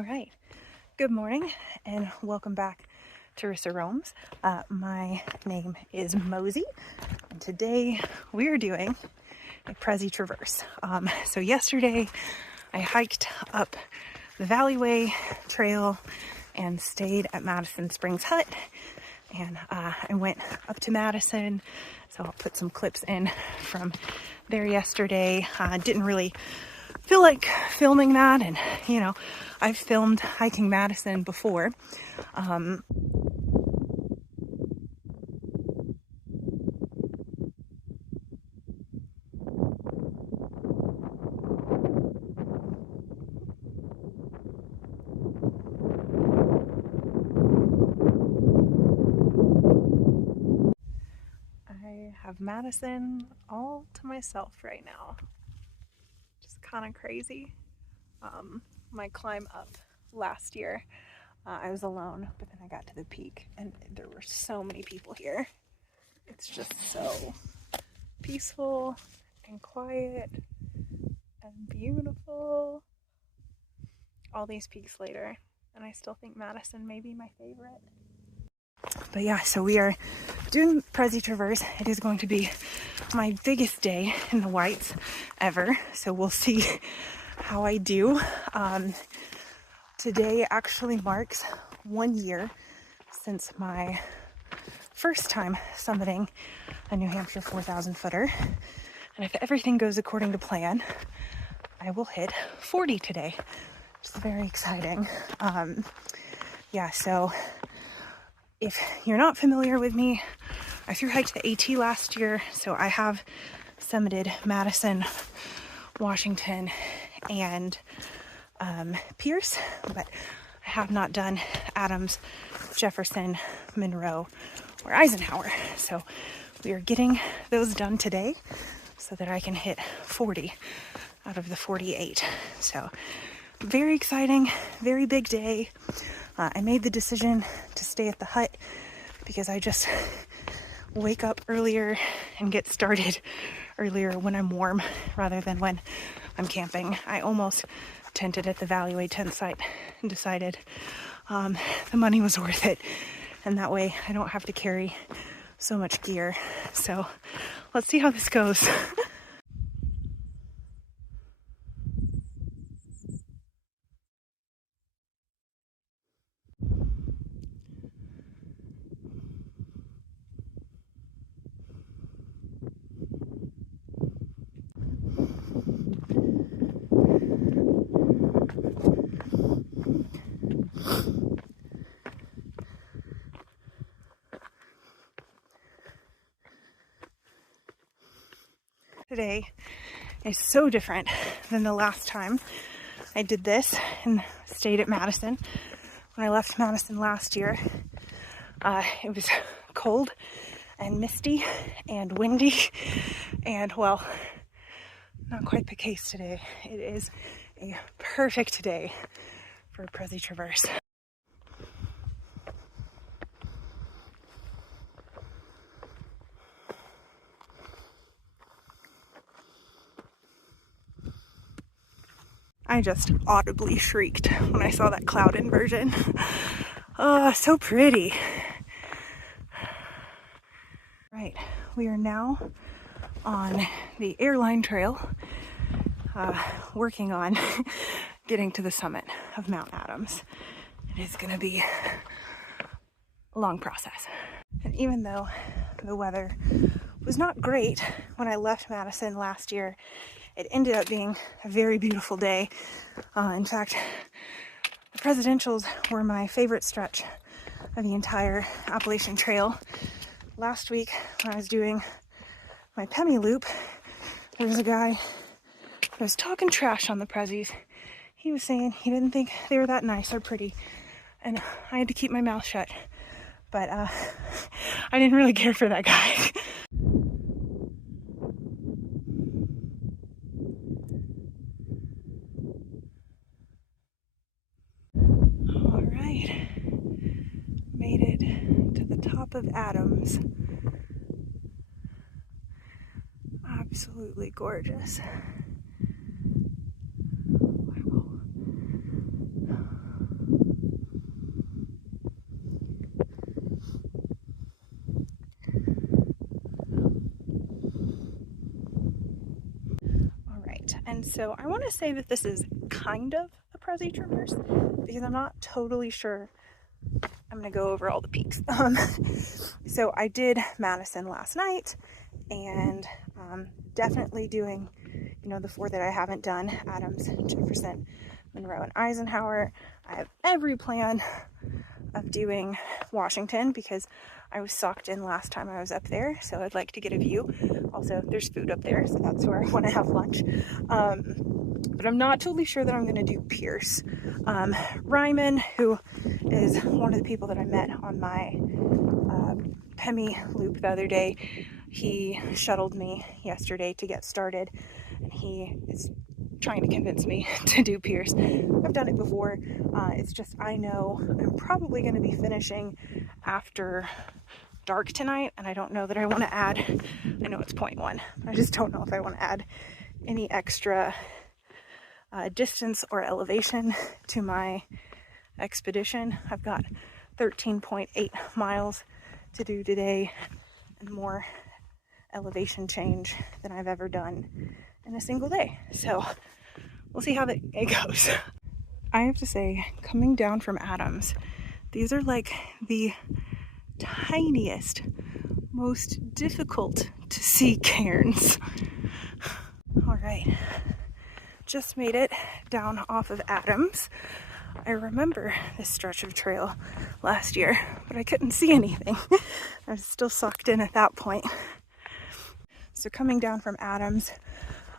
All right, good morning and welcome back to Rissa Roams. My name is Mosey and today we are doing a Prezi Traverse. So yesterday I hiked up the Valleyway Trail and stayed at Madison Springs Hut, and I went up to Madison, so I'll put some clips in from there yesterday. Didn't really feel like filming that, and I've filmed hiking Madison before. I have Madison all to myself right now. Just kind of crazy. My climb up last year, I was alone, but then I got to the peak and there were so many people here. It's just so peaceful and quiet and beautiful. All these peaks later, and I still think Madison may be my favorite. But yeah, so we are doing Prezi Traverse. It is going to be my biggest day in the Whites ever, so we'll see how I do. Today actually marks 1 year since my first time summiting a New Hampshire 4,000 footer, and if everything goes according to plan, I will hit 40 today, which is very exciting. So if you're not familiar with me, I thru hiked the AT last year, so I have summited Madison, Washington, and Pierce, but I have not done Adams, Jefferson, Monroe, or Eisenhower. So we are getting those done today so that I can hit 40 out of the 48. So very exciting, very big day. I made the decision to stay at the hut because I just wake up earlier and get started earlier when I'm warm rather than when I'm camping. I almost tented at the Valleyway tent site and decided the money was worth it, and that way I don't have to carry so much gear. So let's see how this goes. Today is so different than the last time I did this and stayed at Madison. When I left Madison last year, it was cold and misty and windy, and well, not quite the case today. It is a perfect day for a Prezi Traverse. I just audibly shrieked when I saw that cloud inversion. Oh, so pretty. Right, we are now on the airline trail, working on getting to the summit of Mount Adams. It is going to be a long process. And even though the weather was not great when I left Madison last year, it ended up being a very beautiful day. In fact, the presidentials were my favorite stretch of the entire Appalachian Trail. Last week, when I was doing my Pemi loop, there was a guy who was talking trash on the Prezis. He was saying he didn't think they were that nice or pretty, and I had to keep my mouth shut. But I didn't really care for that guy. All right, made it to the top of Adams. Absolutely gorgeous. Wow. So I want to say that this is kind of a Prezi Traverse because I'm not totally sure. I'm going to go over all the peaks. So I did Madison last night, and definitely doing, the 4 that I haven't done: Adams, Jefferson, Monroe, and Eisenhower. I have every plan of doing Washington because I was sucked in last time I was up there, so I'd like to get a view. Also, there's food up there, so that's where I want to have lunch. But I'm not totally sure that I'm going to do Pierce. Ryman, who is one of the people that I met on my Pemi loop the other day, he shuttled me yesterday to get started, and he is trying to convince me to do Pierce. I've done it before. It's just I know I'm probably going to be finishing after dark tonight, and I don't know that I want to add, I know it's 0.1, I just don't know if I want to add any extra distance or elevation to my expedition. I've got 13.8 miles to do today, and more elevation change than I've ever done in a single day. So we'll see how it goes. I have to say, coming down from Adams, these are like the tiniest, most difficult to see cairns. All right, just made it down off of Adams. I remember this stretch of trail last year, but I couldn't see anything. I was still sucked in at that point. So coming down from Adams,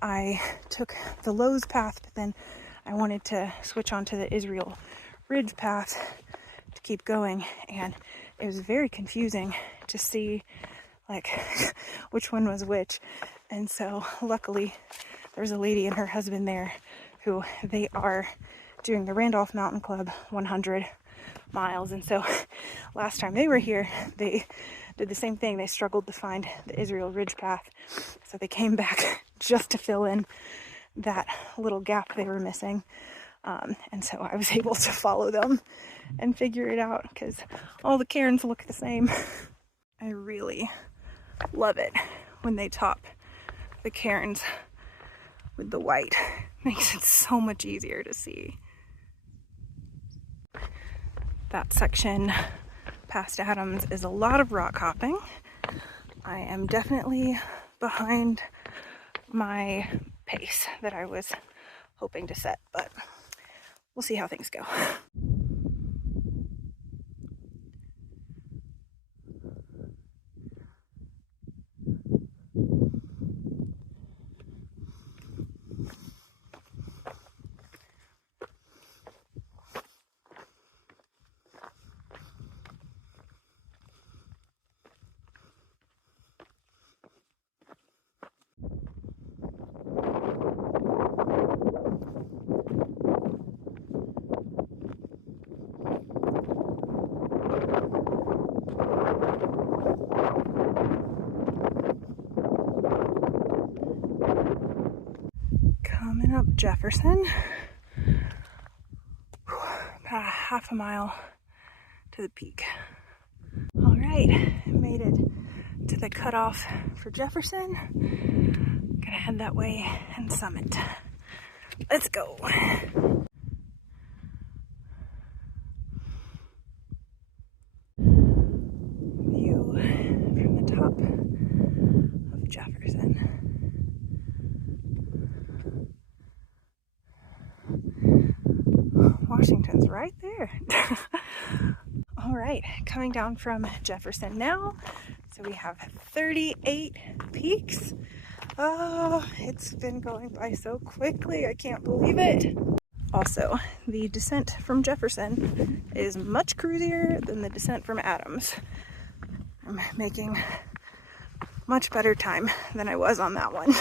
I took the Lowe's path, but then I wanted to switch onto the Israel Ridge path to keep going, and it was very confusing to see like which one was which. And so luckily there's a lady and her husband there who they are doing the Randolph Mountain Club 100 miles, and so last time they were here they did the same thing. They struggled to find the Israel Ridge path, so they came back just to fill in that little gap they were missing. And so I was able to follow them and figure it out because all the cairns look the same. I really love it when they top the cairns with the white. Makes it so much easier to see. That section past Adams is a lot of rock hopping. I am definitely behind my pace that I was hoping to set, but we'll see how things go. Coming up Jefferson, about a half a mile to the peak. All right, made it to the cutoff for Jefferson. Gonna head that way and summit. Let's go. View from the top of Jefferson. Washington's right there. All right, coming down from Jefferson now. So we have 38 peaks. Oh, it's been going by so quickly. I can't believe it. Also, the descent from Jefferson is much cruisier than the descent from Adams. I'm making much better time than I was on that one.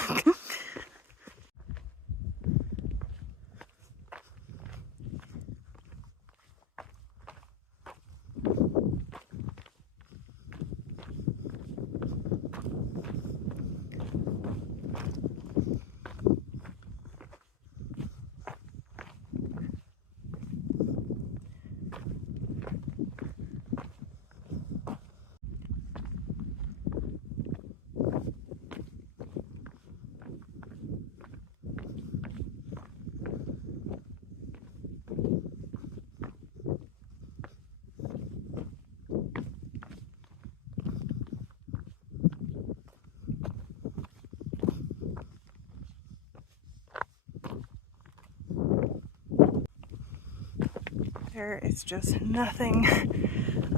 There is just nothing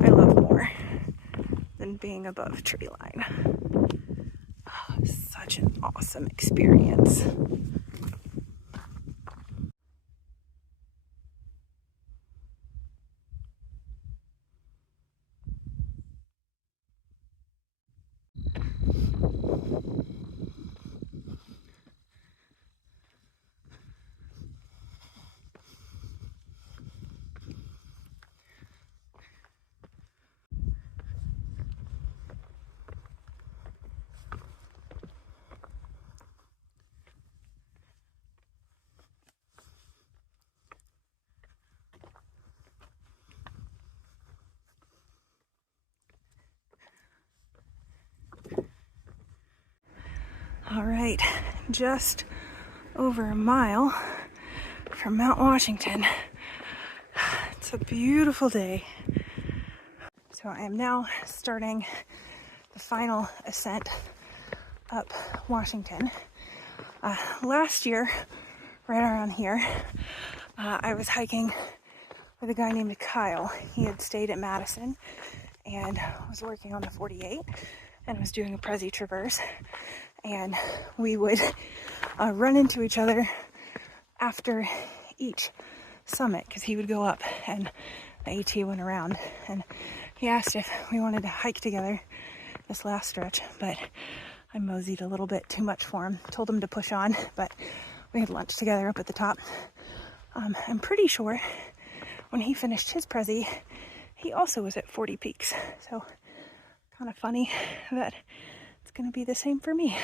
I love more than being above tree line. Oh, such an awesome experience. All right, just over a mile from Mount Washington. It's a beautiful day. So I am now starting the final ascent up Washington. Last year, right around here, I was hiking with a guy named Kyle. He had stayed at Madison and was working on the 48 and was doing a Prezi traverse. And we would run into each other after each summit because he would go up and the AT went around. And he asked if we wanted to hike together this last stretch, but I moseyed a little bit too much for him. Told him to push on, but we had lunch together up at the top. I'm pretty sure when he finished his Prezi, he also was at 40 peaks. So kind of funny that it's going to be the same for me.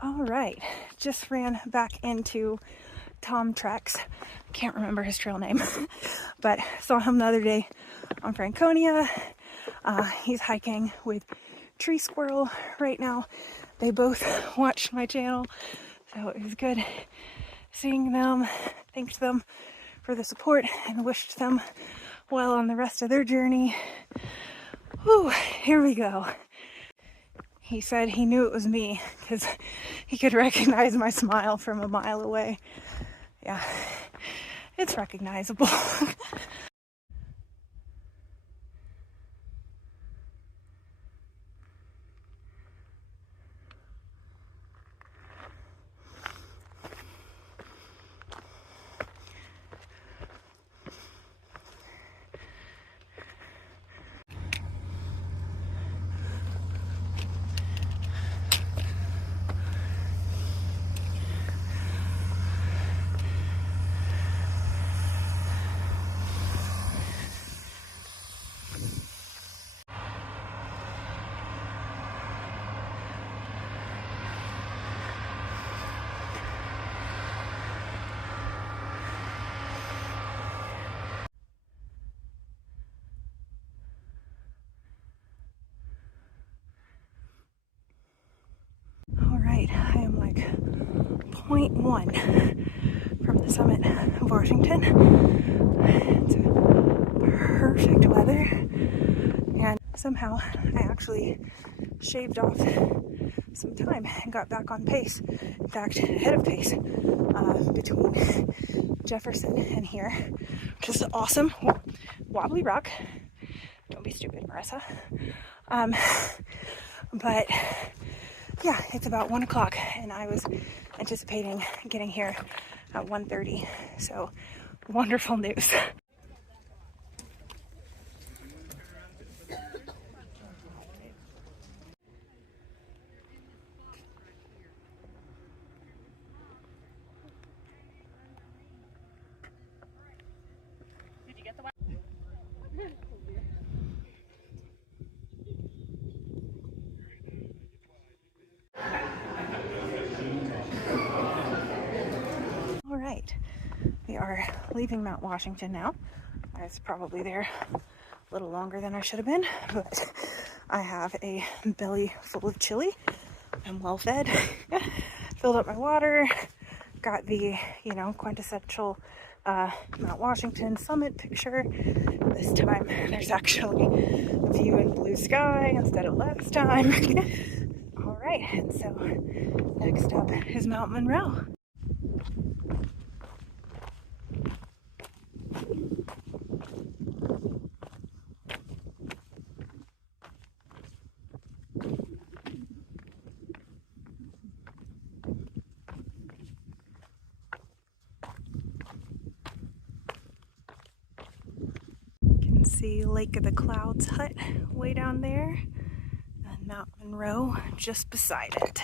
All right, just ran back into Tom Trex. Can't remember his trail name, but saw him the other day on Franconia. He's hiking with Tree Squirrel right now. They both watched my channel, so it was good seeing them. Thanked them for the support and wished them well on the rest of their journey. Whew, here we go. He said he knew it was me because he could recognize my smile from a mile away. Yeah, it's recognizable. I am like 0.1 from the summit of Washington. It's perfect weather, and somehow I actually shaved off some time and got back on pace. In fact, ahead of pace between Jefferson and here, which is awesome. Wobbly rock. Don't be stupid, Marissa. But yeah, it's about 1 o'clock and I was anticipating getting here at 1:30. So wonderful news. Did you get the one? All right, we are leaving Mount Washington now. I was probably there a little longer than I should have been, but I have a belly full of chili. I'm well fed. Filled up my water, got the, quintessential Mount Washington summit picture. This time there's actually a view in blue sky instead of last time. All right, and so next up is Mount Monroe. see Lake of the Clouds hut way down there and Mount Monroe just beside it.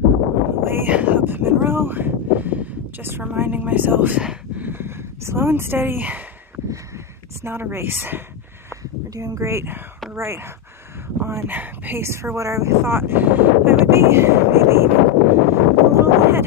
Way up Monroe, just reminding myself, slow and steady, it's not a race. We're doing great, we're right on pace for what I thought I would be, maybe even a little ahead.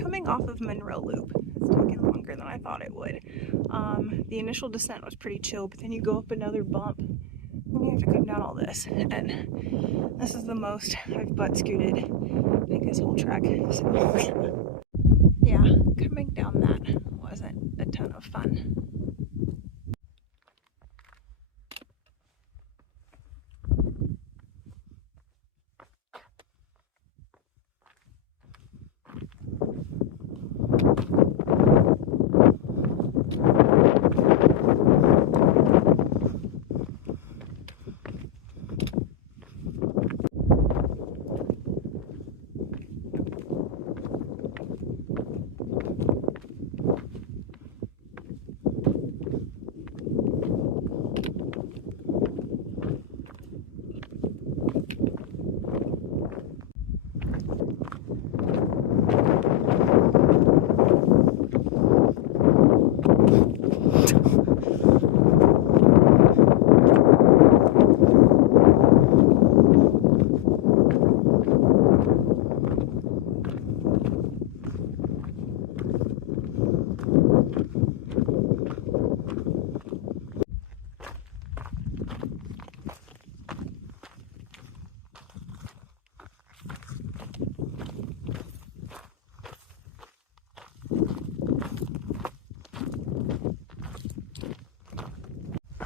Coming off of Monroe Loop has taken longer than I thought it would. The initial descent was pretty chill, but then you go up another bump and you have to come down all this, and this is the most I've butt scooted I think this whole trek. So yeah, coming down that wasn't a ton of fun.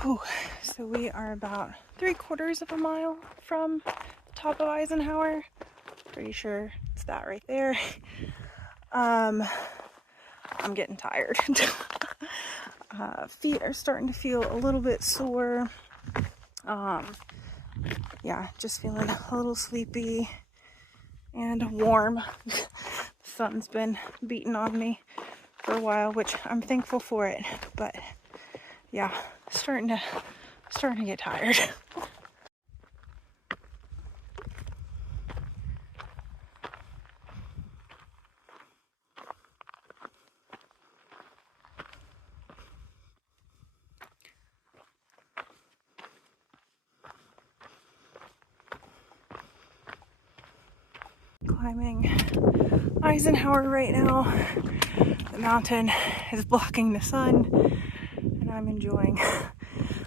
Oh, so we are about 3/4 of a mile from the top of Eisenhower. Pretty sure it's that right there. I'm getting tired. Feet are starting to feel a little bit sore. Yeah, just feeling a little sleepy and warm. The sun's been beating on me for a while, which I'm thankful for it, but yeah, starting to get tired. Climbing Eisenhower right now. The mountain is blocking the sun, and I'm enjoying a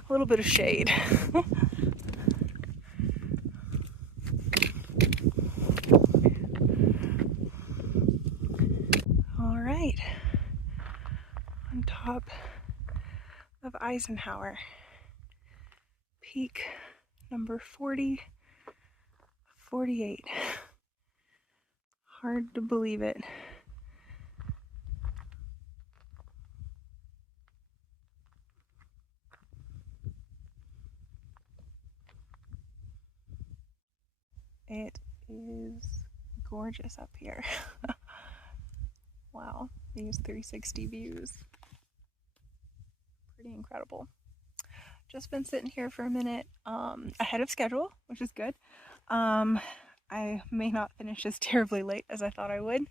little bit of shade. All right, on top of Eisenhower, peak number 48. Hard to believe it. is gorgeous up here. Wow, these 360 views. Pretty incredible. Just been sitting here for a minute, ahead of schedule, which is good. I may not finish as terribly late as I thought I would.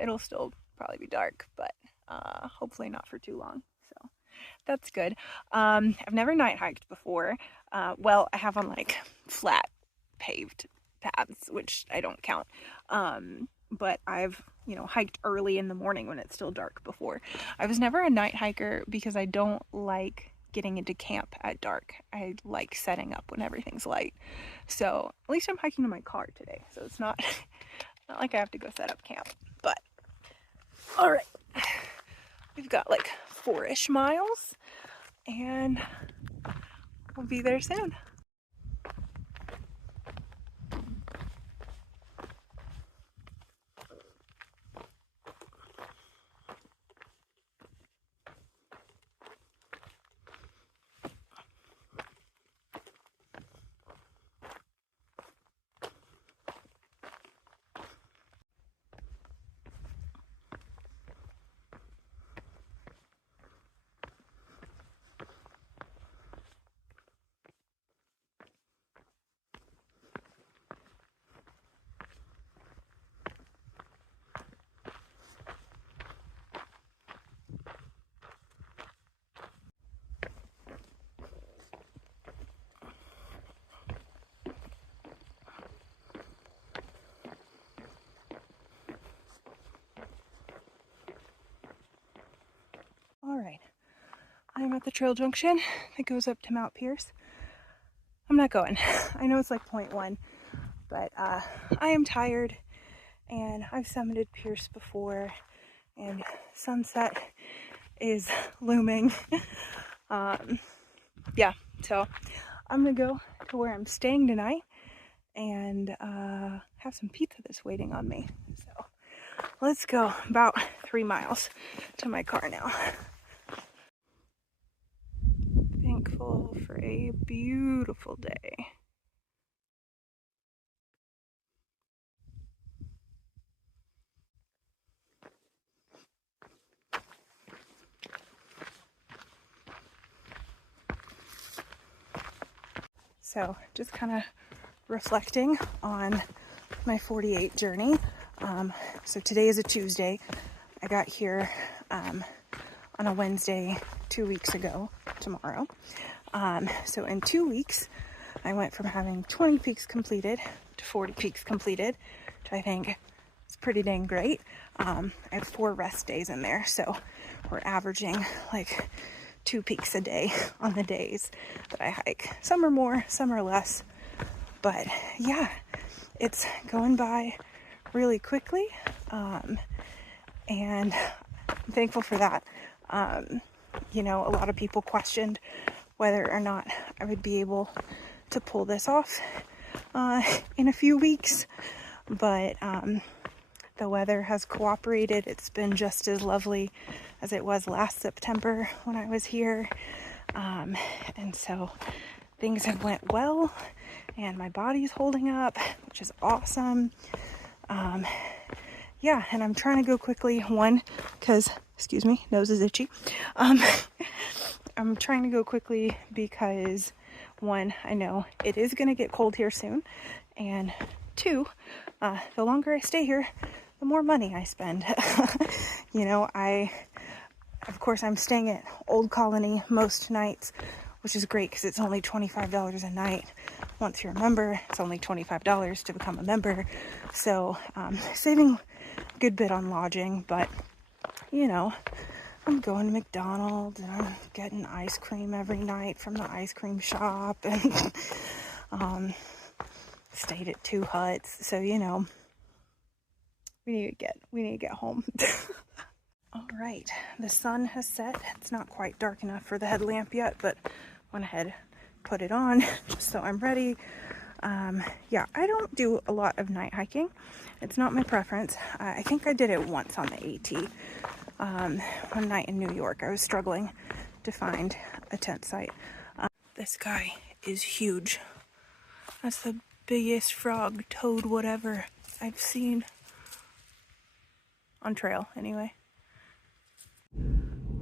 It'll still probably be dark, but hopefully not for too long. So that's good. I've never night hiked before. Well, I have on like flat paved paths, which I don't count. But I've, hiked early in the morning when it's still dark before. I was never a night hiker because I don't like getting into camp at dark. I like setting up when everything's light. So at least I'm hiking to my car today. So it's not like I have to go set up camp. But all right, we've got like 4-ish miles and we'll be there soon. All right, I'm at the trail junction that goes up to Mount Pierce. I'm not going. I know it's like 0.1, but I am tired and I've summited Pierce before and sunset is looming. Yeah, so I'm gonna go to where I'm staying tonight and have some pizza that's waiting on me. So let's go. About 3 miles to my car now. Thankful for a beautiful day. So just kind of reflecting on my 48 journey. So today is a Tuesday. I got here on a Wednesday 2 weeks ago tomorrow. So in 2 weeks, I went from having 20 peaks completed to 40 peaks completed, which I think is pretty dang great. I have 4 rest days in there, so we're averaging like 2 peaks a day on the days that I hike. Some are more, some are less, but yeah, it's going by really quickly, and I'm thankful for that. A lot of people questioned whether or not I would be able to pull this off in a few weeks, but the weather has cooperated. It's been just as lovely as it was last September when I was here, and so things have went well and my body's holding up, which is awesome. Yeah, and I'm trying to go quickly, one, because, excuse me, nose is itchy. I'm trying to go quickly because, one, I know it is going to get cold here soon, and 2, the longer I stay here, the more money I spend. Of course, I'm staying at Old Colony most nights, which is great because it's only $25 a night. Once you're a member, it's only $25 to become a member. So, saving a good bit on lodging, but, I'm going to McDonald's and I'm getting ice cream every night from the ice cream shop, and stayed at 2 huts. So, we need to get home. All right, the sun has set. It's not quite dark enough for the headlamp yet, but went ahead, put it on just so I'm ready. Yeah, I don't do a lot of night hiking. It's not my preference. I think I did it once on the AT. One night in New York, I was struggling to find a tent site. This guy is huge. That's the biggest frog, toad, whatever I've seen. On trail, anyway.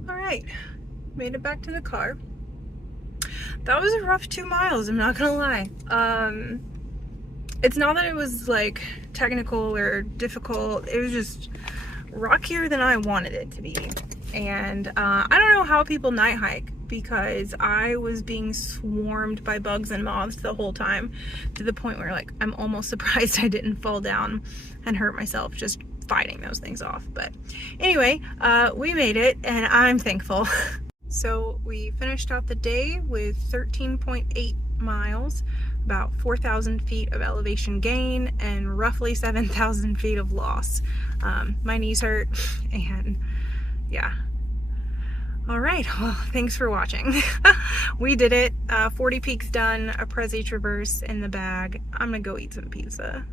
Alright, made it back to the car. That was a rough 2 miles, I'm not gonna lie. It's not that it was like technical or difficult, it was just rockier than I wanted it to be. And I don't know how people night hike, because I was being swarmed by bugs and moths the whole time, to the point where like I'm almost surprised I didn't fall down and hurt myself just fighting those things off. But anyway, we made it and I'm thankful. So we finished out the day with 13.8 miles, about 4,000 feet of elevation gain, and roughly 7,000 feet of loss. My knees hurt, and yeah. All right, well, thanks for watching. We did it. 40 peaks done, a Prezi Traverse in the bag. I'm gonna go eat some pizza.